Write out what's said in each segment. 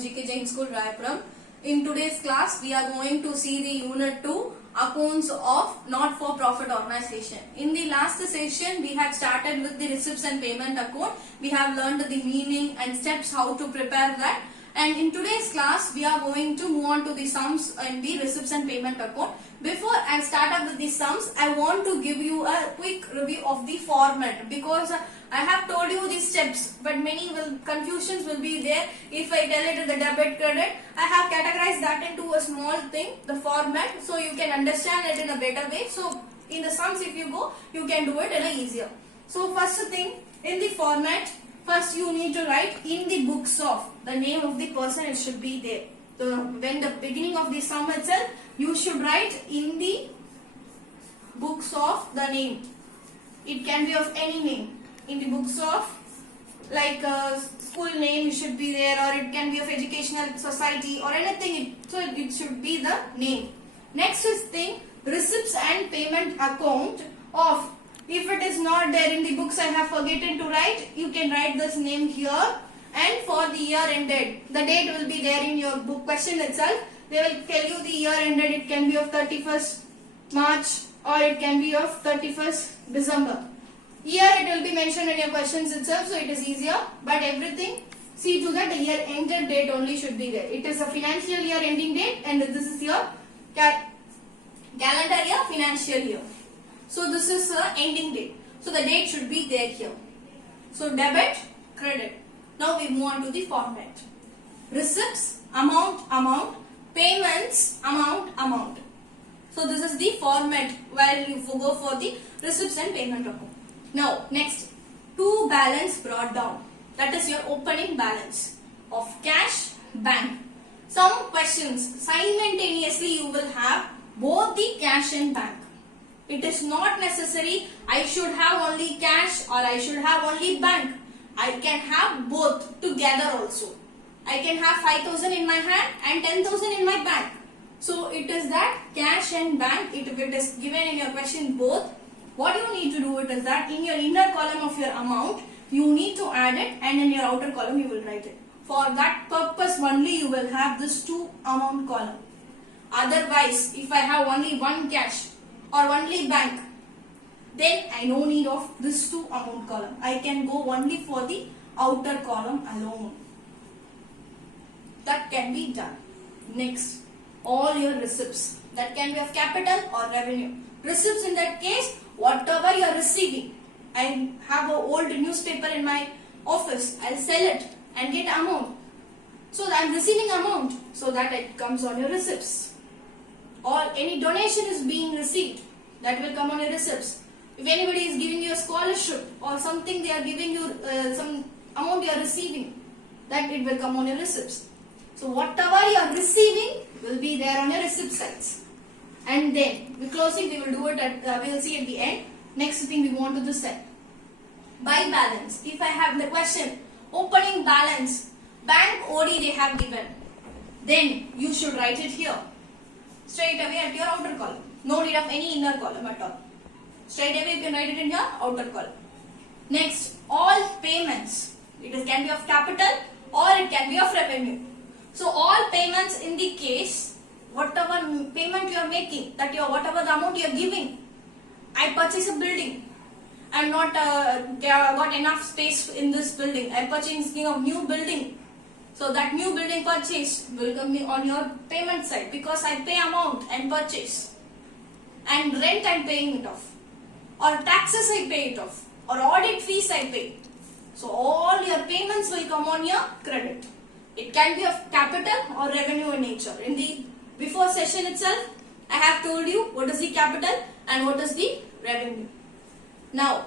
from GK Jain School, Raipuram. In today's class, we are going to see the Unit 2 Accounts of Not-for-Profit Organization. In the last session, we had started with the Receipts and Payment Account. We have learned the meaning and steps how to prepare that. And in today's class, we are going to move on to the sums in the Receipts and Payment Account. Before I start up with the sums, I want to give you a quick review of the format because I have told you the steps, but many confusions will be there if I tell it the debit credit. I have categorized that into a small thing, the format, so you can understand it in a better way. So in the sums, if you go, you can do it in a easier. So first thing, in the format, first you need to write in the books of the name of the person. It should be there. So when the beginning of the sum itself, you should write in the books of the name. It can be of any name. In the books of, like school name, it should be there, or it can be of educational society or anything. So it should be the name. Next is thing, receipts and payment account of. If it is not there in the books, I have forgotten to write, you can write this name here. And for the year ended, the date will be there in your book question itself. They will tell you the year ended. It can be of 31st March or it can be of 31st December. Year it will be mentioned in your questions itself, so it is easier. But everything, see to that the year ended date only should be there. It is a financial year ending date, and this is your calendar year, financial year. So this is the ending date. So the date should be there here. So debit, credit. Now we move on to the format. Receipts, amount, payments, amount. So this is the format where you go for the receipts and payment account. Now next, to balance brought down. That is your opening balance of cash, bank. Some questions simultaneously you will have both the cash and bank. It is not necessary I should have only cash or I should have only bank. I can have both together also. I can have 5,000 in my hand and 10,000 in my bank. So it is that cash and bank, if it is given in your question both, what you need to do it is that in your inner column of your amount, you need to add it, and in your outer column you will write it. For that purpose only you will have this two amount column. Otherwise, if I have only one cash or only bank, then I no need of this two amount column. I can go only for the outer column alone. That can be done. Next, all your receipts. That can be of capital or revenue. Receipts in that case, whatever you are receiving. I have an old newspaper in my office. I'll sell it and get amount. So I am receiving amount. So that it comes on your receipts. Or any donation is being received. That will come on your receipts. If anybody is giving you a scholarship or something, they are giving you some amount you are receiving, that it will come on your receipts. So whatever you are receiving will be there on your receipt sides. And then the closing we will do it at we will see at the end. Next thing we want to this side. By balance. If I have the question opening balance, bank OD they have given, then you should write it here. Straight away at your outer column. No need of any inner column at all. Straight away you can write it in your outer column. Next, all payments. It can be of capital or it can be of revenue. So all payments in the case, whatever payment you are making, that whatever the amount you are giving. I purchase a building. I am not got enough space in this building. I am purchasing a new building. So that new building purchase will come on your payment side because I pay amount and purchase. And rent I am paying it off. Or taxes I pay it off. Or audit fees I pay. So all your payments will come on your credit. It can be of capital or revenue in nature. In the before session itself, I have told you what is the capital and what is the revenue. Now,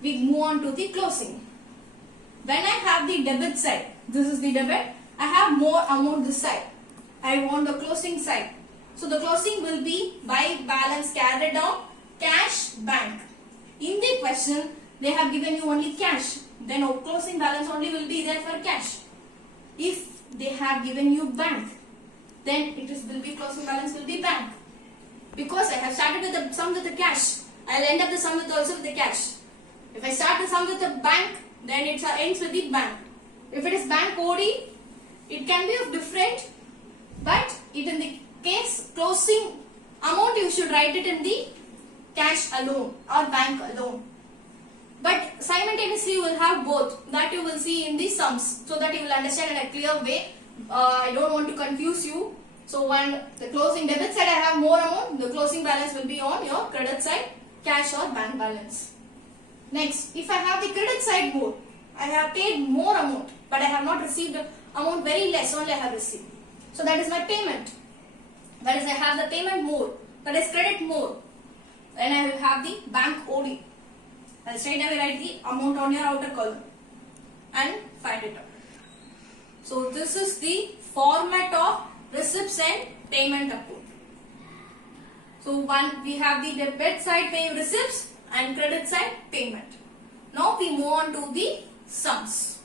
we move on to the closing. When I have the debit side, this is the debit, I have more amount this side. I want the closing side. So the closing will be by balance carried down, cash, bank. In the question, they have given you only cash. Then closing balance only will be there for cash. If they have given you bank, then will be closing balance will be bank. Because I have started with the sum with the cash, I will end up the sum with also with the cash. If I start the sum with the bank, then it ends with the bank. If it is bank OD, It can be of different, but it in the case closing amount you should write it in the cash alone or bank alone. But simultaneously you will have both, that you will see in the sums, so that you will understand in a clear way. I don't want to confuse you. So when the closing debit side I have more amount, the closing balance will be on your credit side, cash or bank balance. Next, if I have the credit side more, I have paid more amount, but I have not received the amount, very less only I have received. So that is my payment. That is, I have the payment more, that is credit more. Then I will have the bank OD. I'll straight away write the amount on your outer column and find it out. So this is the format of receipts and payment account. So we have the debit side pay receipts and credit side payment. Now we move on to the sums.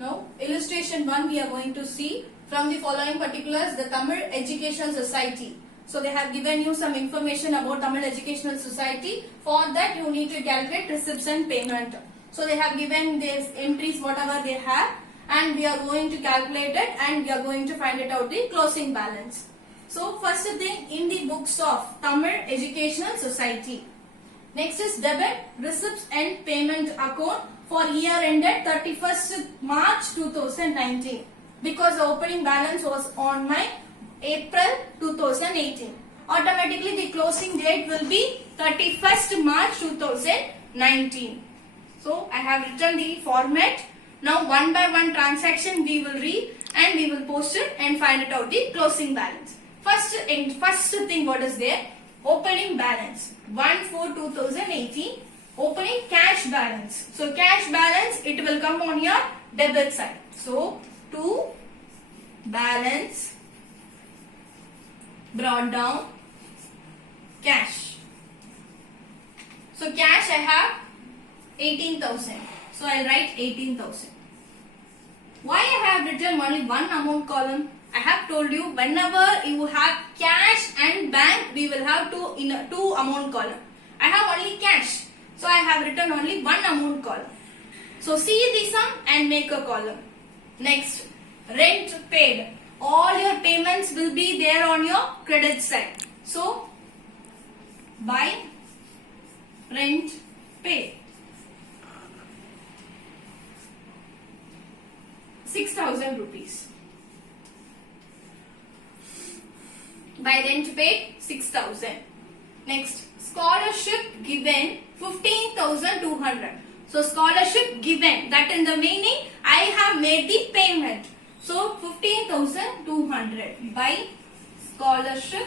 Now illustration 1 we are going to see from the following particulars, the Tamil Educational Society. So they have given you some information about Tamil Educational Society. For that you need to calculate receipts and payment. So they have given these entries whatever they have, and we are going to calculate it and we are going to find it out the closing balance. So first thing, in the books of Tamil Educational Society. Next is debit, receipts and payment account for year ended 31st March 2019. Because the opening balance was on my April 2018. Automatically the closing date will be 31st March 2019. So I have written the format. Now one by one transaction we will read and we will post it and find it out the closing balance. First thing what is there? Opening balance 1/4/2018. Opening cash balance. So cash balance it will come on your debit side. So to balance brought down cash. So cash I have 18,000. So I'll write 18,000. Why I have written only one amount column? I have told you whenever you have cash and bank we will have two amount column. I have only cash. So I have written only one amount column. So see the sum and make a column. Next, rent paid. All your payments will be there on your credit side. So by rent paid 6,000 rupees. By rent paid 6,000. Next, scholarship given 15,200. So scholarship given, that in the meaning I have made the payment. So 15,200 by scholarship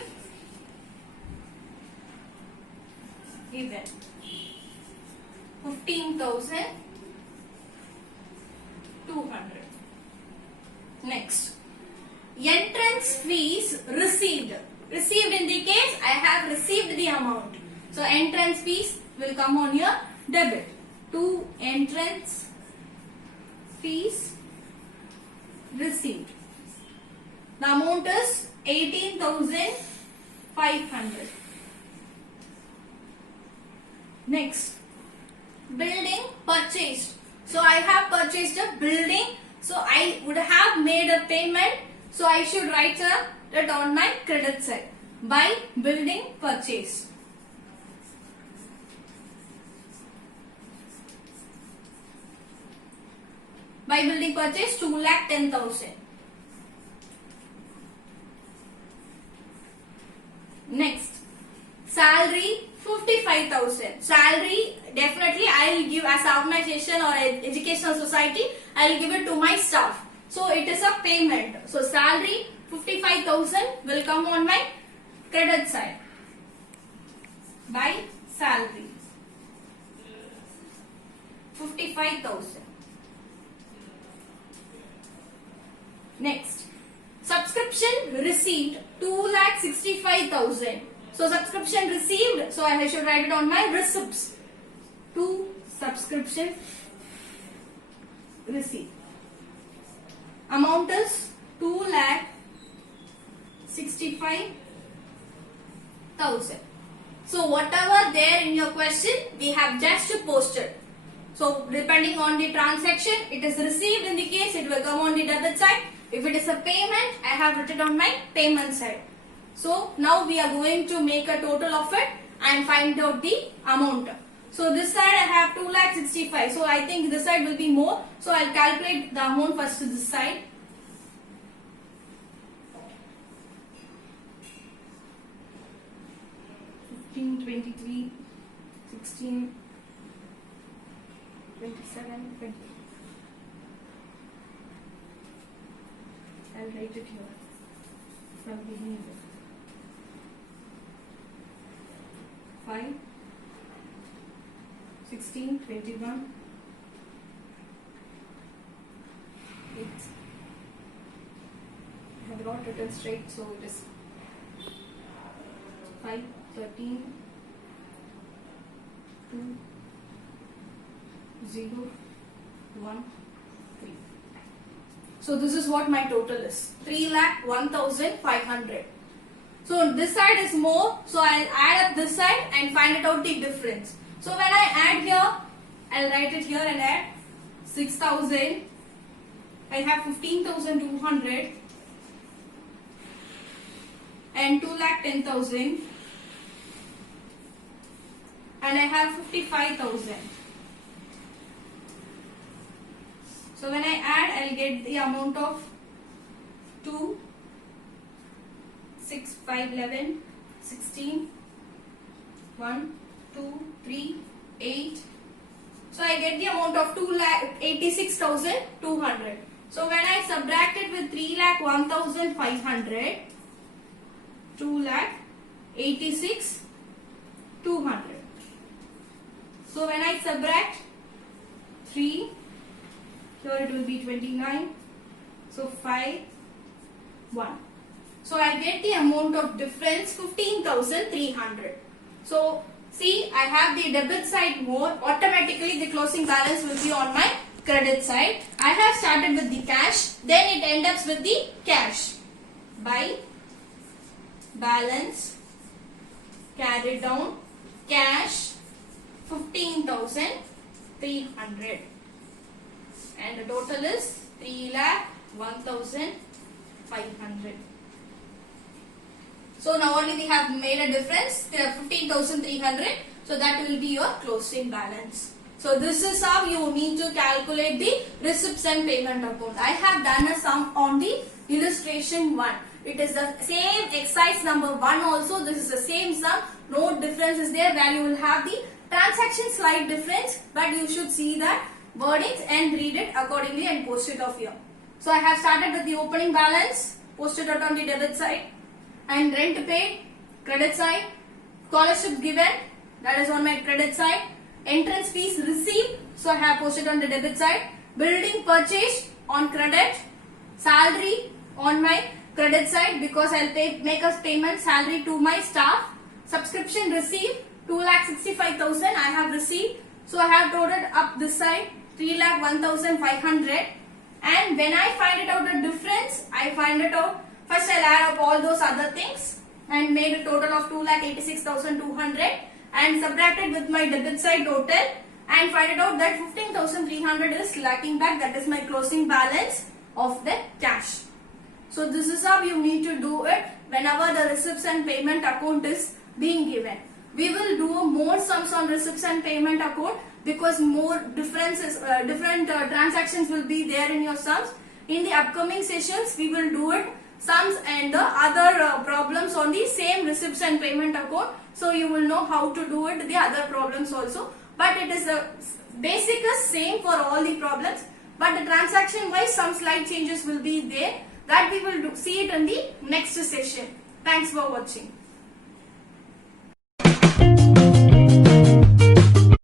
given 15,200. Next, entrance fees received. Received in the case I have received the amount. So entrance fees will come on your debit. To entrance fees received. The amount is 18,500. Next, building purchased. So I have purchased a building. So I would have made a payment. So I should write that on my credit side by building purchase. By building purchase 2,10,000. Next, salary 55,000. Salary definitely I will give as organization or educational society. I will give it to my staff. So it is a payment. So salary 55,000 will come on my credit side by salary 55,000. Next, subscription received 2,65,000. So subscription received, so I should write it on my receipts. To subscription received. Amount is 2,65,000. So whatever there in your question, we have just posted. So depending on the transaction, it is received in the case, it will come on the debit side. If it is a payment, I have written on my payment side. So now we are going to make a total of it and find out the amount. So this side I have 2,65,000. So I think this side will be more. So I'll calculate the amount first to this side. $15, $23, $16, $27, $20. I'll write it here from beginning. 5, 16, 21, 8. I have not written straight, so it is 5, 13, 2, 0, 1, 3. So this is what my total is, 3,01,500. So this side is more, so I'll add up this side and find it out the difference. So when I add here, I'll write it here and add 6,000. I have 15,200 and 2,10,000 and I have 55,000. So when I add, I'll get the amount of 2, 6, 5, 11, 16, 1, 2, 3, 8. So I get the amount of 2,86,200. So when I subtract it with 3,01,500, 2,86,200. So when I subtract 3, here it will be 29. So 5, 1. So I get the amount of difference 15,300. So see, I have the debit side more. Automatically the closing balance will be on my credit side. I have started with the cash. Then it ends up with the cash. By balance carried down, cash 15,300. And the total is 3,01,500. So now only we have made a difference, 15,300. So that will be your closing balance. So this is how you need to calculate the receipts and payment account. I have done a sum on the illustration 1. It is the same exercise number 1 also. This is the same sum. No difference is there where you will have the transaction slight difference. But you should see that wordings and read it accordingly and post it off here. So I have started with the opening balance, posted it on the debit side, and rent paid, credit side, scholarship given, that is on my credit side, entrance fees received, so I have posted on the debit side, building purchased on credit, salary on my credit side because I'll make a payment salary to my staff, subscription received 2,65,000 I have received, so I have totaled up this side 3,01,500. And when I find it out the difference, I find it out, first I'll add up all those other things and made a total of 2,86,200 and subtracted with my debit side total and find it out that 15,300 is lacking back, that is my closing balance of the cash. So this is how you need to do it whenever the receipts and payment account is being given. We will do more sums on receipts and payment account because more differences, different transactions will be there in your sums. In the upcoming sessions, we will do it sums and the other problems on the same receipts and payment account. So you will know how to do it the other problems also. But it is the basic is same for all the problems. But the transaction wise some slight changes will be there. That we will see it in the next session. Thanks for watching.